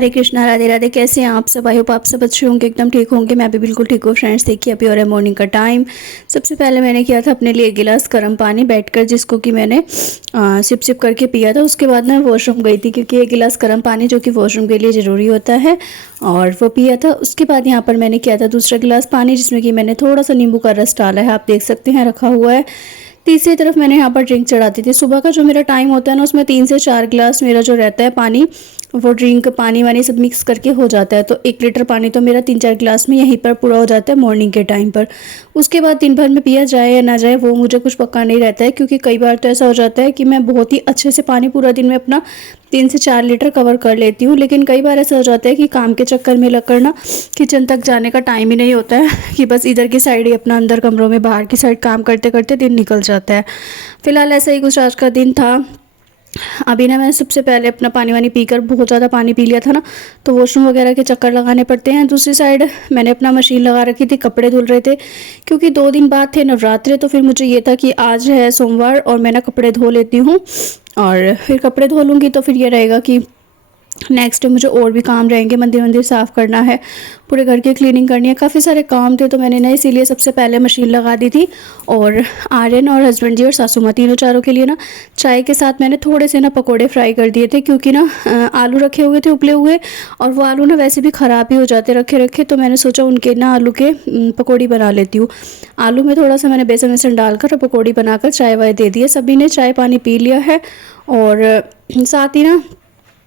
हरे कृष्णा, राधे राधे। कैसे हैं आप सब? आई होप आप सब अच्छे होंगे, एकदम ठीक होंगे। मैं भी बिल्कुल ठीक हूँ फ्रेंड्स। देखिए अभी और है मॉर्निंग का टाइम। सबसे पहले मैंने किया था अपने लिए एक गिलास गर्म पानी बैठकर, जिसको कि मैंने सिप सिप करके पिया था। उसके बाद मैं वॉशरूम गई थी, क्योंकि एक गिलास गर्म पानी जो कि वॉशरूम के लिए ज़रूरी होता है, और वो पिया था। उसके बाद यहाँ पर मैंने किया था दूसरा गिलास पानी, जिसमें कि मैंने थोड़ा सा नींबू का रस डाला है, आप देख सकते हैं रखा हुआ है। तीसरी तरफ मैंने यहाँ पर ड्रिंक चढ़ाती थी। सुबह का जो मेरा टाइम होता है ना, उसमें 3 से 4 गिलास मेरा जो रहता है पानी, वो ड्रिंक पानी वानी सब मिक्स करके हो जाता है। तो 1 लीटर पानी तो मेरा 3-4 गिलास में यहीं पर पूरा हो जाता है मॉर्निंग के टाइम पर। उसके बाद दिन भर में पिया जाए या ना जाए वो मुझे कुछ पक्का नहीं रहता है, क्योंकि कई बार तो ऐसा हो जाता है कि मैं बहुत ही अच्छे से पानी पूरा दिन में अपना 3 से 4 लीटर कवर कर लेती हूँ। लेकिन कई बार ऐसा हो जाता है कि काम के चक्कर में लगकर ना किचन तक जाने का टाइम ही नहीं होता है, कि बस इधर की साइड ही अपना अंदर कमरों में बाहर की साइड काम करते करते दिन निकल जाता है। फिलहाल ऐसा ही कुछ आज का दिन था। अभी ना मैं सबसे पहले अपना पानी वानी पीकर, बहुत ज़्यादा पानी पी लिया था ना, तो वॉशरूम वगैरह के चक्कर लगाने पड़ते हैं। दूसरी साइड मैंने अपना मशीन लगा रखी थी, कपड़े धुल रहे थे, क्योंकि 2 दिन बाद थे नवरात्रे। तो फिर मुझे ये था कि आज है सोमवार और मैं ना कपड़े धो लेती हूँ, और फिर कपड़े धो लूँगी तो फिर ये रहेगा कि नेक्स्ट मुझे और भी काम रहेंगे। मंदिर मंदिर साफ़ करना है, पूरे घर की क्लीनिंग करनी है, काफ़ी सारे काम थे। तो मैंने ना इसीलिए सबसे पहले मशीन लगा दी थी। और आर्यन और हस्बैंड जी और सासू माँ तीनों चारों के लिए ना चाय के साथ मैंने थोड़े से ना पकोड़े फ्राई कर दिए थे, क्योंकि ना आलू रखे हुए थे उबले हुए, और वो आलू ना वैसे भी ख़राब ही हो जाते रखे रखे। तो मैंने सोचा उनके ना आलू के पकौड़ी बना लेती हूँ। आलू में थोड़ा सा मैंने बेसन वेसन डालकर पकौड़ी बनाकर चाय वाय दे दी है। सभी ने चाय पानी पी लिया है। और साथ ही ना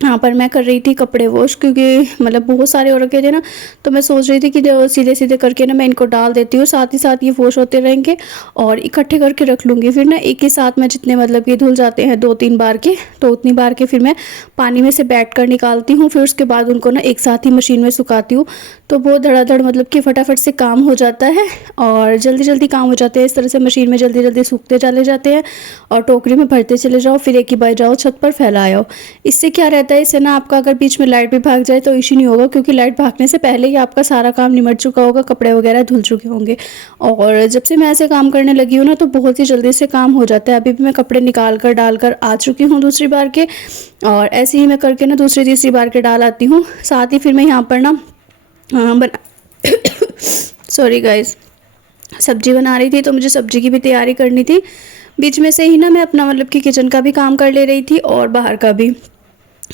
यहाँ पर मैं कर रही थी कपड़े वॉश, क्योंकि मतलब बहुत सारे हो रखे थे ना, तो मैं सोच रही थी कि जो सीधे सीधे करके ना मैं इनको डाल देती हूँ, साथ ही साथ ये वॉश होते रहेंगे और इकट्ठे करके रख लूँगी। फिर ना एक ही साथ में जितने मतलब कि धुल जाते हैं 2-3 बार के, तो उतनी बार के फिर मैं पानी में से बैठ कर निकालती हूँ। फिर उसके बाद उनको ना एक साथ ही मशीन में सुखाती हूँ, तो बहुत धड़ाधड़ मतलब कि फटाफट से काम हो जाता है और जल्दी जल्दी काम हो जाते हैं। इस तरह से मशीन में जल्दी जल्दी सूखते चले जाते हैं और टोकरी में भरते चले जाओ, फिर एक ही बार जाओ छत पर फैलाओ। इससे क्या रहता है, इससे ना आपका अगर बीच में लाइट भी भाग जाए तो इश्यू नहीं होगा, क्योंकि लाइट भागने से पहले ही आपका सारा काम निमट चुका होगा, कपड़े वगैरह धुल चुके होंगे। और जब से मैं ऐसे काम करने लगी हूँ ना, तो बहुत ही जल्दी से काम हो जाता है। अभी भी मैं कपड़े निकाल कर डाल कर आ चुकी हूँ दूसरी बार के, और ऐसे ही मैं करके ना दूसरी तीसरी बार के डाल आती हूँ। साथ ही फिर मैं यहाँ पर ना सॉरी गाइस, सब्जी बना रही थी, तो मुझे सब्जी की भी तैयारी करनी थी। बीच में से ही ना मैं अपना मतलब कि किचन का भी काम कर ले रही थी और बाहर का भी।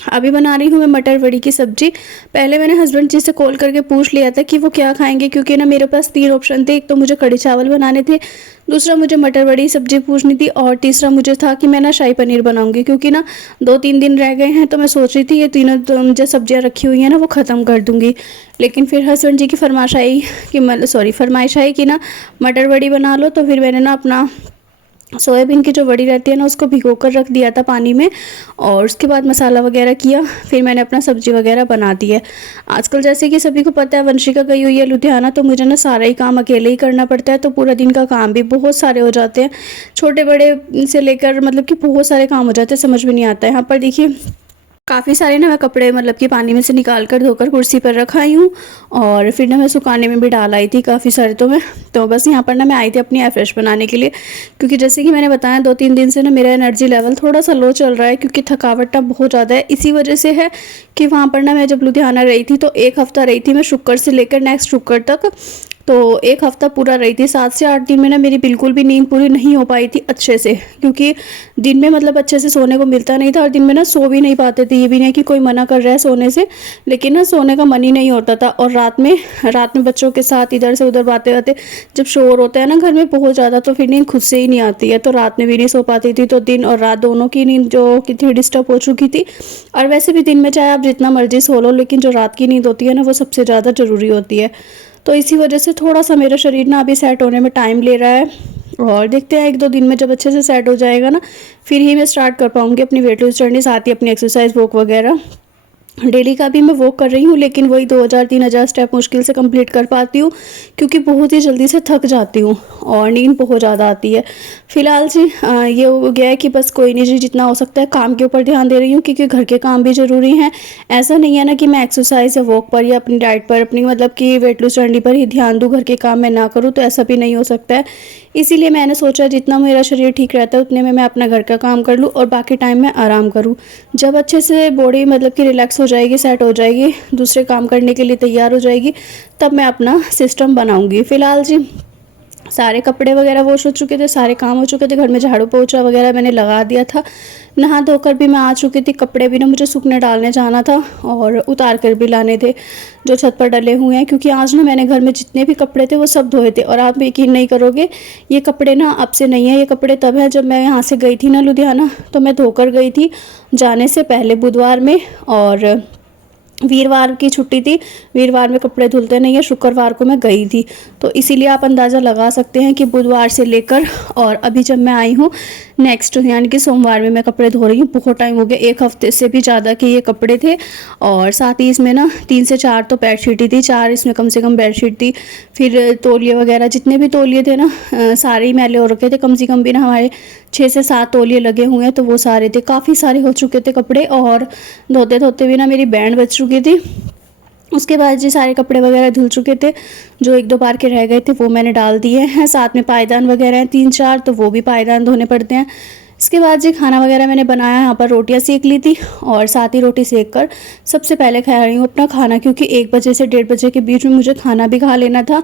अभी बना रही हूँ मैं मटर वड़ी की सब्जी। पहले मैंने हस्बैंड जी से कॉल करके पूछ लिया था कि वो क्या खाएंगे, क्योंकि ना मेरे पास 3 ऑप्शन थे। एक तो मुझे कढ़ी चावल बनाने थे, दूसरा मुझे मटर वड़ी सब्जी पूछनी थी, और तीसरा मुझे था कि मैं ना शाही पनीर बनाऊंगी, क्योंकि ना 2-3 दिन रह गए हैं। तो मैं सोच रही थी ये तीनों जो सब्जियां रखी हुई हैं ना वो ख़त्म कर दूंगी। लेकिन फिर हस्बैंड जी की फरमाइश आई कि ना मटर वड़ी बना लो। तो फिर मैंने ना अपना सोयाबीन की जो वड़ी रहती है ना, उसको भिगो कर रख दिया था पानी में, और उसके बाद मसाला वगैरह किया। फिर मैंने अपना सब्जी वगैरह बना दी है। आजकल जैसे कि सभी को पता है, वंशिका गई हुई है लुधियाना, तो मुझे ना सारा ही काम अकेले ही करना पड़ता है। तो पूरा दिन का काम भी बहुत सारे हो जाते हैं, छोटे बड़े से लेकर मतलब कि बहुत सारे काम हो जाते हैं, समझ में नहीं आता है। यहाँ पर देखिए काफ़ी सारे ना मैं कपड़े मतलब कि पानी में से निकाल कर धोकर कुर्सी पर रखा आई हूँ, और फिर ना मैं सुखाने में भी डाल आई थी काफ़ी सारे। तो बस यहाँ पर ना मैं आई थी अपनी एयर फ्रेश बनाने के लिए, क्योंकि जैसे कि मैंने बताया 2-3 दिन से ना मेरा एनर्जी लेवल थोड़ा सा लो चल रहा है, क्योंकि थकावट ना बहुत ज़्यादा है। इसी वजह से है कि वहाँ पर ना मैं जब लुधियाना रही थी, तो 1 हफ़्ता रही थी मैं, शुक्र से लेकर नेक्स्ट शुक्र तक। तो 1 हफ़्ता पूरा रही थी। 7 से 8 दिन में ना मेरी बिल्कुल भी नींद पूरी नहीं हो पाई थी अच्छे से, क्योंकि दिन में मतलब अच्छे से सोने को मिलता नहीं था, और दिन में ना सो भी नहीं पाते थे। ये भी नहीं कि कोई मना कर रहा है सोने से, लेकिन ना सोने का मन ही नहीं होता था। और रात में बच्चों के साथ इधर से उधर बातें बातें, जब शोर होता है ना घर में बहुत ज़्यादा, तो फिर नींद खुद से ही नहीं आती है। तो रात में भी नहीं सो पाती थी, तो दिन और रात दोनों की नींद जो कितनी डिस्टर्ब हो चुकी थी। और वैसे भी दिन में चाहे आप जितना मर्जी सो लो, लेकिन जो रात की नींद होती है ना, वो सबसे ज़्यादा ज़रूरी होती है। तो इसी वजह से थोड़ा सा मेरा शरीर ना अभी सेट होने में टाइम ले रहा है, और देखते हैं 1-2 दिन में जब अच्छे से सेट हो जाएगा ना, फिर ही मैं स्टार्ट कर पाऊँगी अपनी वेट लूज जर्नी, साथ ही अपनी एक्सरसाइज वॉक वगैरह। डेली का भी मैं वॉक कर रही हूँ, लेकिन वही 2000-3000 स्टेप मुश्किल से कंप्लीट कर पाती हूँ, क्योंकि बहुत ही जल्दी से थक जाती हूँ और नींद बहुत ज़्यादा आती है। फिलहाल जी ये हो गया है कि बस कोई नहीं जी, जितना हो सकता है काम के ऊपर ध्यान दे रही हूँ, क्योंकि घर के काम भी ज़रूरी हैं। ऐसा नहीं है ना कि मैं एक्सरसाइज या वॉक पर या अपनी डाइट पर, अपनी मतलब कि वेट लूज जर्नी पर ही ध्यान दूँ, घर के काम मैं ना करूँ, तो ऐसा भी नहीं हो सकता है। इसीलिए मैंने सोचा जितना मेरा शरीर ठीक रहता है उतने में मैं अपना घर का काम कर लूँ और बाकी टाइम में आराम करूँ। जब अच्छे से बॉडी मतलब कि रिलैक्स हो जाएगी, सेट हो जाएगी, दूसरे काम करने के लिए तैयार हो जाएगी, तब मैं अपना सिस्टम बनाऊँगी। फ़िलहाल जी सारे कपड़े वगैरह वॉश हो चुके थे, सारे काम हो चुके थे, घर में झाड़ू पोछा वगैरह मैंने लगा दिया था, नहा धोकर भी मैं आ चुकी थी। कपड़े भी ना मुझे सूखने डालने जाना था और उतार कर भी लाने थे जो छत पर डले हुए हैं, क्योंकि आज ना मैंने घर में जितने भी कपड़े थे वो सब धोए थे। और आप यकीन नहीं करोगे, ये कपड़े ना अब से नहीं है, ये कपड़े तब हैं जब मैं यहाँ से गई थी ना लुधियाना, तो मैं धोकर गई थी जाने से पहले बुधवार में। और वीरवार की छुट्टी थी, वीरवार में कपड़े धुलते नहीं है, शुक्रवार को मैं गई थी, तो इसीलिए आप अंदाज़ा लगा सकते हैं कि बुधवार से लेकर और अभी जब मैं आई हूँ नेक्स्ट यानी कि सोमवार में मैं कपड़े धो रही हूँ। बहुत टाइम हो गया, एक हफ्ते से भी ज़्यादा के ये कपड़े थे। और साथ ही इसमें ना 3 से 4 तो बेडशीट ही थी, 4 इसमें कम से कम बेडशीट थी। फिर तौलिए वगैरह जितने भी तौलिए थे ना सारे ही मैले हो रखे थे, कम से कम भी ना हमारे 6 से 7 तौलिए लगे हुए हैं, तो वो सारे थे, काफ़ी सारे हो चुके थे कपड़े। और धोते धोते भी ना मेरी बैंड बच चुकी थी। उसके बाद जी सारे कपड़े वगैरह धुल चुके थे, जो 1-2 बार के रह गए थे वो मैंने डाल दिए हैं। साथ में पायदान वगैरह हैं 3-4, तो वो भी पायदान धोने पड़ते हैं। इसके बाद जी खाना वगैरह मैंने बनाया, यहाँ पर रोटियाँ सेक ली थी और साथ ही रोटी सेक कर सबसे पहले खा रही हूँ अपना खाना, क्योंकि 1 बजे से 1:30 बजे के बीच में मुझे खाना भी खा लेना था।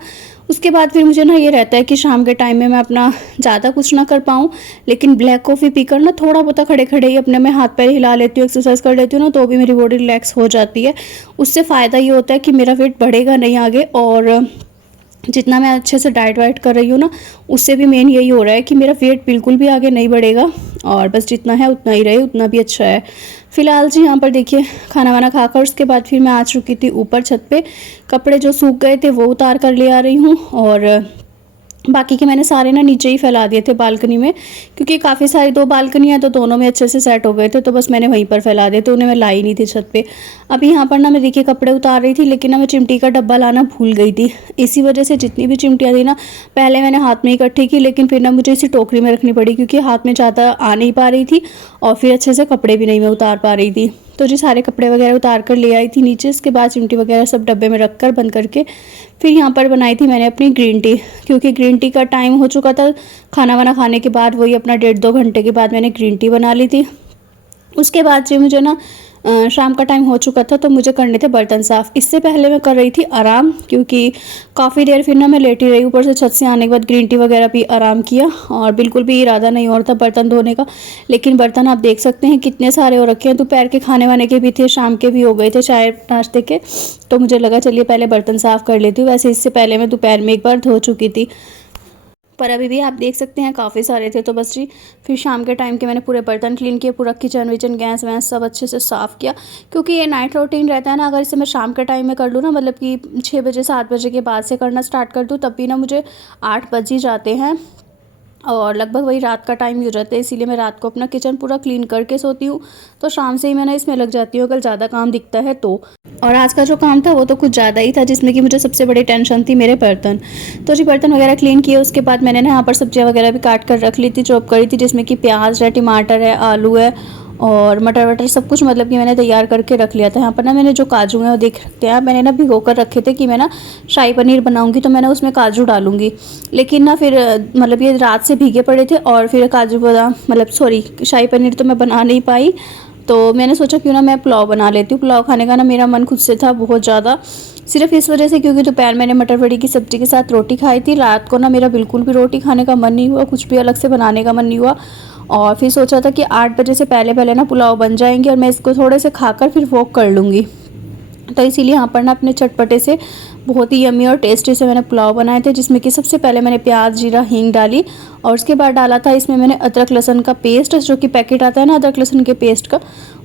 उसके बाद फिर मुझे ना ये रहता है कि शाम के टाइम में मैं अपना ज़्यादा कुछ ना कर पाऊँ, लेकिन ब्लैक कॉफ़ी पीकर ना थोड़ा बहुत खड़े खड़े ही अपने मैं हाथ पैर हिला लेती हूँ, एक्सरसाइज कर लेती हूँ ना, तो भी मेरी बॉडी रिलैक्स हो जाती है। उससे फ़ायदा ये होता है कि मेरा वेट बढ़ेगा नहीं आगे, और जितना मैं अच्छे से डाइट वाइट कर रही हूँ ना, उससे भी मेन यही हो रहा है कि मेरा वेट बिल्कुल भी आगे नहीं बढ़ेगा, और बस जितना है उतना ही रहे, उतना भी अच्छा है। फ़िलहाल जी यहाँ पर देखिए खाना वाना खाकर उसके बाद फिर मैं आ चुकी थी ऊपर छत पे। कपड़े जो सूख गए थे वो उतार कर ले आ रही हूँ, और बाकी के मैंने सारे ना नीचे ही फैला दिए थे बालकनी में, क्योंकि काफ़ी सारी 2 बालकनियाँ तो दोनों में अच्छे से सेट हो गए थे, तो बस मैंने वहीं पर फैला दिए थे, उन्हें मैं लाई नहीं थी छत पे। अभी यहाँ पर ना मैं देखिए कपड़े उतार रही थी, लेकिन ना मैं चिमटी का डब्बा लाना भूल गई थी। इसी वजह से जितनी भी चिमटियाँ थी ना पहले मैंने हाथ में इकट्ठी की, लेकिन फिर ना मुझे इसी टोकरी में रखनी पड़ी, क्योंकि हाथ में ज़्यादा आ नहीं पा रही थी और फिर अच्छे से कपड़े भी नहीं मैं उतार पा रही थी। तो जी सारे कपड़े वगैरह उतार कर ले आई थी नीचे। इसके बाद चिमटी वगैरह सब डब्बे में रख कर बंद करके फिर यहाँ पर बनाई थी मैंने अपनी ग्रीन टी, क्योंकि ग्रीन टी का टाइम हो चुका था। खाना वाना खाने के बाद वही अपना 1.5-2 घंटे के बाद मैंने ग्रीन टी बना ली थी। उसके बाद जी मुझे ना शाम का टाइम हो चुका था, तो मुझे करने थे बर्तन साफ़। इससे पहले मैं कर रही थी आराम, क्योंकि काफ़ी देर फिर ना मैं लेटी रही। ऊपर से छत से आने के बाद ग्रीन टी वगैरह पी आराम किया, और बिल्कुल भी इरादा नहीं हो रहा था बर्तन धोने का। लेकिन बर्तन आप देख सकते हैं कितने सारे हो रखे हैं, दोपहर के खाने वाने के भी थे, शाम के भी हो गए थे, चाय नाश्ते के। तो मुझे लगा चलिए पहले बर्तन साफ़ कर लेती हूँ। वैसे इससे पहले मैं दोपहर में एक बार धो चुकी थी, पर अभी भी आप देख सकते हैं काफ़ी सारे थे। तो बस जी फिर शाम के टाइम के मैंने पूरे बर्तन क्लीन किए, पूरा किचन विचन गैस वैस सब अच्छे से साफ़ किया, क्योंकि ये नाइट रूटीन रहता है ना। अगर इसे मैं शाम के टाइम में कर लूँ ना, मतलब कि 6 बजे 7 बजे के बाद से करना स्टार्ट कर दूँ, तब भी ना मुझे 8 बज ही जाते हैं, और लगभग वही रात का टाइम ही हो जाता है। इसीलिए मैं रात को अपना किचन पूरा क्लीन करके सोती हूँ, तो शाम से ही मैं ना इसमें लग जाती हूँ अगर ज़्यादा काम दिखता है तो। और आज का जो काम था वो तो कुछ ज़्यादा ही था, जिसमें कि मुझे सबसे बड़ी टेंशन थी मेरे बर्तन। तो जी बर्तन वगैरह क्लीन किए, उसके बाद मैंने ना यहाँ पर सब्जियाँ वगैरह भी काट कर रख ली थी, चॉप करी थी, जिसमें कि प्याज है, टमाटर है, आलू है और मटर वटर सब कुछ मतलब कि मैंने तैयार करके रख लिया था। यहाँ पर ना मैंने जो काजू हैं वो देख सकते हैं, मैंने ना भिगो कर रखे थे कि मैं ना शाही पनीर बनाऊंगी, तो मैंने उसमें काजू डालूंगी। लेकिन ना फिर मतलब ये रात से भीगे पड़े थे, और फिर काजू बादाम मतलब सॉरी शाही पनीर तो मैं बना नहीं पाई। तो मैंने सोचा क्यों ना मैं पुलाव बना लेती हूँ। पुलाव खाने का ना मेरा मन खुद से था बहुत ज़्यादा, सिर्फ इस वजह से क्योंकि दोपहर मैंने मटर वड़ी की सब्ज़ी के साथ रोटी खाई थी। रात को ना मेरा बिल्कुल भी रोटी खाने का मन नहीं हुआ, कुछ भी अलग से बनाने का मन नहीं हुआ। और फिर सोचा था कि 8 बजे से पहले पहले ना पुलाव बन जाएंगे, और मैं इसको थोड़े से खाकर फिर वॉक कर लूँगी। तो इसीलिए यहाँ पर ना अपने चटपटे से बहुत ही यम्मी और टेस्टी से मैंने पुलाव बनाए थे, जिसमें कि सबसे पहले मैंने प्याज जीरा हींग डाली, और उसके बाद डाला था इसमें मैंने अदरक लहसुन का पेस्ट, जो कि पैकेट आता है ना अदरक लहसुन के पेस्ट का,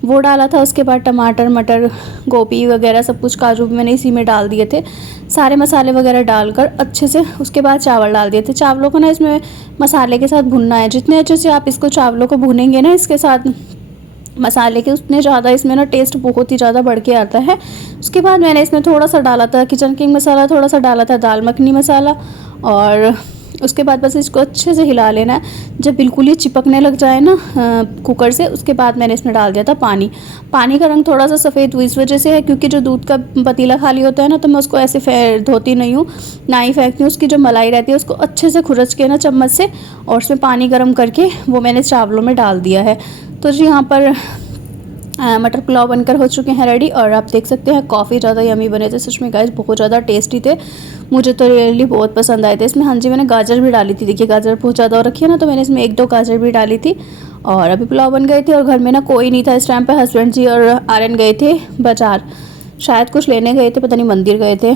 वो डाला था। उसके बाद टमाटर मटर गोभी वगैरह सब कुछ काजू भी मैंने इसी में डाल दिए थे, सारे मसाले वगैरह डालकर अच्छे से। उसके बाद चावल डाल दिए थे। चावलों को ना इसमें मसाले के साथ भुनना है, जितने अच्छे से आप इसको चावलों को भुनेंगे ना इसके साथ मसाले के, उतने ज़्यादा इसमें ना टेस्ट बहुत ही ज़्यादा बढ़ के आता है। उसके बाद मैंने इसमें थोड़ा सा डाला था किचन किंग मसाला, थोड़ा सा डाला था दाल मखनी मसाला, और उसके बाद बस इसको अच्छे से हिला लेना है। जब बिल्कुल ये चिपकने लग जाए ना कुकर से, उसके बाद मैंने इसमें डाल दिया था पानी। पानी का रंग थोड़ा सा सफ़ेद हुई इस वजह से है क्योंकि जो दूध का पतीला खाली होता है ना, तो मैं उसको ऐसे धोती नहीं हूँ, ना ही फेंकती हूँ। उसकी जो मलाई रहती है उसको अच्छे से खुरच के ना चम्मच से, और उसमें पानी गर्म करके वो मैंने चावलों में डाल दिया है। तो जी यहाँ पर मटर पुलाव बनकर हो चुके हैं रेडी, और आप देख सकते हैं काफ़ी ज़्यादा यमी बने थे सच में गाइस, बहुत ज़्यादा टेस्टी थे। मुझे तो रियली बहुत पसंद आए थे इसमें। हाँ जी, मैंने गाजर भी डाली थी, देखिए गाजर बहुत ज़्यादा हो रखी है ना, तो मैंने इसमें 1-2 गाजर भी डाली थी। और अभी पुलाव बन गए थे और घर में ना कोई नहीं था इस टाइम पे। हस्बैंड जी और आर्यन गए थे बाज़ार, शायद कुछ लेने गए थे, पता नहीं मंदिर गए थे।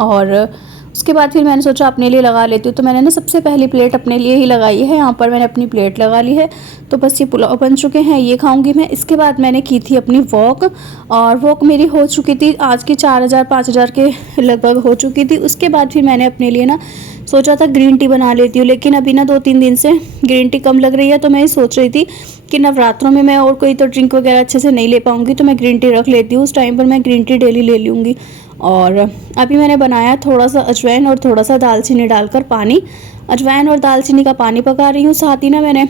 और उसके बाद फिर मैंने सोचा अपने लिए लगा लेती हूँ, तो मैंने ना सबसे पहली प्लेट अपने लिए ही लगाई है। यहाँ पर मैंने अपनी प्लेट लगा ली है। तो बस ये पुलाव बन चुके हैं, ये खाऊंगी मैं। इसके बाद मैंने की थी अपनी वॉक, और वॉक मेरी हो चुकी थी आज की 4000-5000 के लगभग हो चुकी थी। उसके बाद फिर मैंने अपने लिए ना सोचा था ग्रीन टी बना लेती हूँ, लेकिन अभी ना 2-3 दिन से ग्रीन टी कम लग रही है। तो मैं ये सोच रही थी कि नवरात्रों में मैं और कोई तो ड्रिंक वगैरह अच्छे से नहीं ले पाऊँगी, तो मैं ग्रीन टी रख लेती हूँ। उस टाइम पर मैं ग्रीन टी डेली ले लूँगी। और अभी मैंने बनाया थोड़ा सा अजवाइन और थोड़ा सा दालचीनी डालकर पानी। अजवाइन और दालचीनी का पानी पका रही हूँ। साथ ही ना मैंने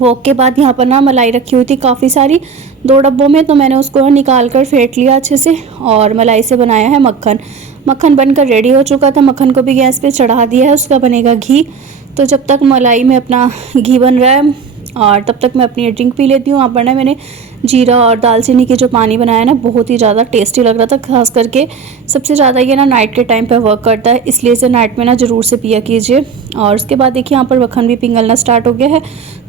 वॉक के बाद यहाँ पर ना मलाई रखी हुई थी काफ़ी सारी 2 डब्बों में, तो मैंने उसको निकाल कर फेंट लिया अच्छे से, और मलाई से बनाया है मक्खन। मक्खन बनकर रेडी हो चुका था, मक्खन को भी गैस पे चढ़ा दिया है, उसका बनेगा घी। तो जब तक मलाई में अपना घी बन रहा है और तब तक मैं अपनी ड्रिंक पी लेती हूँ। यहाँ पर ना मैंने जीरा और दालचीनी के जो पानी बनाया ना, बहुत ही ज़्यादा टेस्टी लग रहा था। खास करके सबसे ज़्यादा ये ना नाइट के टाइम पे वर्क करता है, इसलिए इसे नाइट में ना ज़रूर से पिया कीजिए। और उसके बाद देखिए यहाँ पर मक्खन भी पिघलना स्टार्ट हो गया है।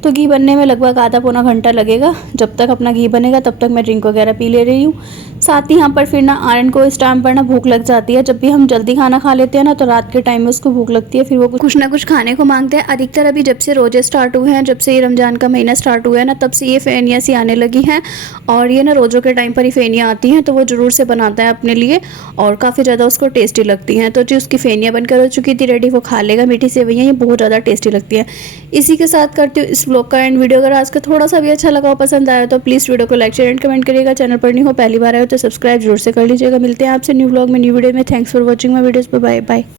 तो घी बनने में लगभग आधा-पौना घंटा लगेगा। जब तक अपना घी बनेगा तब तक मैं ड्रिंक वगैरह पी ले रही हूँ। साथ ही यहाँ पर फिर ना आर्यन को इस टाइम पर ना भूख लग जाती है। जब भी हम जल्दी खाना खा लेते हैं ना, तो रात के टाइम में उसको भूख लगती है, फिर वो कुछ ना कुछ खाने को मांगते हैं। अधिकतर अभी जब से रोजे स्टार्ट हुए हैं, जब से ये रमज़ान का महीना स्टार्ट हुआ है ना, तब से ये फेनिया सी आने लगी हैं। और ये ना रोज़ों के टाइम पर ही फेनिया आती हैं, तो वो ज़रूर से बनाता है अपने लिए, और काफ़ी ज़्यादा उसको टेस्टी लगती हैं। तो जी उसकी फेनिया बनकर हो चुकी थी रेडी, वो खा लेगा। मीठी सेवइयाँ ये बहुत ज़्यादा टेस्टी लगती हैं। इसी के साथ करती हूँ इस व्लॉग का एंड। वीडियो अगर आज का थोड़ा सा भी अच्छा लगा हो, पसंद आया, तो प्लीज़ वीडियो को लाइक शेयर एंड कमेंट करिएगा। चैनल पर नहीं हो, पहली बार आए हो तो सब्सक्राइब जरूर से कर लीजिएगा। मिलते हैं आपसे न्यू व्लॉग में, न्यू वीडियो में। Thanks for watching my videos. Bye bye.